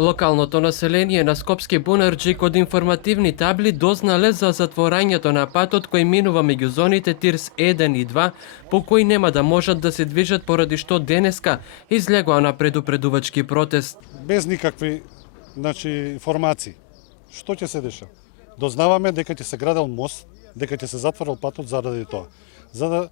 Локалното население на Скопски Бунарџик од информативни табли дознале за затворањето на патот кој минува меѓу зоните Тирс 1 и 2, по кои нема да можат да се движат поради што денеска излегоа на предупредувачки протест. Без никакви информации. Што ќе се деша? Дознаваме дека ќе се градел мост, дека ќе се затворил патот заради тоа. За да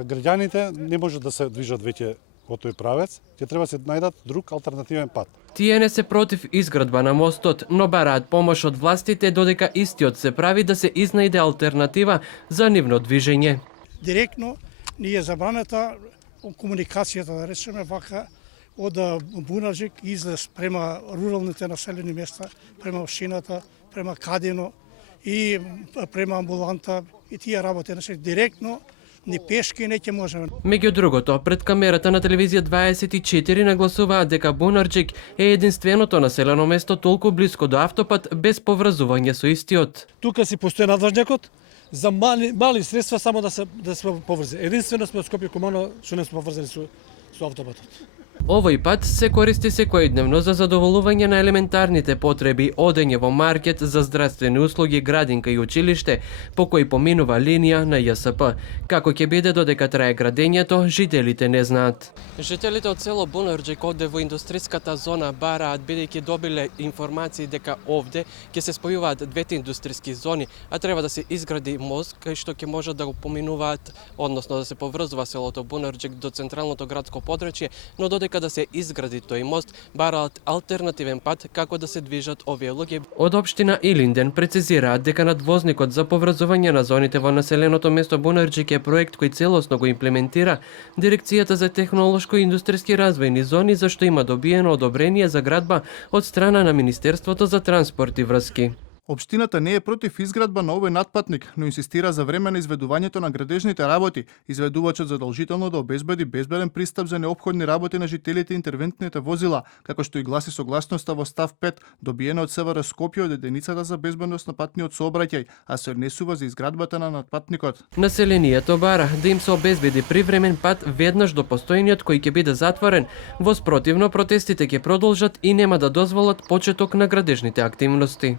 граѓаните не можат да се движат веќе во тој правец, ќе треба се најдат друг алтернативен пат. Тие не се против изградба на мостот, но бараат помош од властите додека истиот се прави да се изнајде алтернатива за нивно движење. Директно ни е забранета комуникацијата, да речеме вака, од Бунарџик излез према руралните населени места, према општината, према Кадино и према амбуланта и тие работи, директно ни пешки не ќе можеме. Меѓу другото, пред камерата на телевизија 24 нагласуваат дека Бунарџик е единственото населено место толку блиско до автопат без поврзување со истиот. Тука си постои надлажњакот за мали средства само да се поврзе. Единствено сме од Скопје Кумано што не сме поврзани со автопатот. Овој пат се користи секојдневно за задоволување на елементарните потреби, одење во маркет, за здравствени услуги, градинка и училиште, по кој поминува линија на ЈСП. Како ќе биде додека трае градењето, жителите не знаат. Жителите од село Бунарџик овде во индустриската зона бараат, бидејќи добиле информации дека овде ќе се спојуваат двете индустријски зони, а треба да се изгради мост кај што ќе можат да го поминуваат, односно да се поврзува селото Бунарџик до централното градско подрачје, но додека да се изгради тој мост, бараат алтернативен пат како да се движат овие луѓе. Од општина Илинден прецизираат дека надвозникот за поврзување на зоните во населеното место Бунарџик е проект кој целосно го имплементира Дирекцијата за технолошко и индустријски развојни зони, за што има добиено одобрение за градба од страна на Министерството за транспорт и врски. Општината не е против изградба на овој надпатник, но инсистира за време на изведувањето на градежните работи, изведувачот задолжително да обезбеди безбеден пристап за неопходни работи на жителите и интервентните возила, како што и гласи согласноста во став 5, добиена од СВР Скопје од единицата за безбедност на патниот сообраќај, а се однесува за изградбата на надпатникот. Населението бара да им се обезбеди привремен пат веднаш до постојниот кој ќе биде затворен, во спротивно протестите ќе продолжат и нема да дозволат почеток на градежните активности.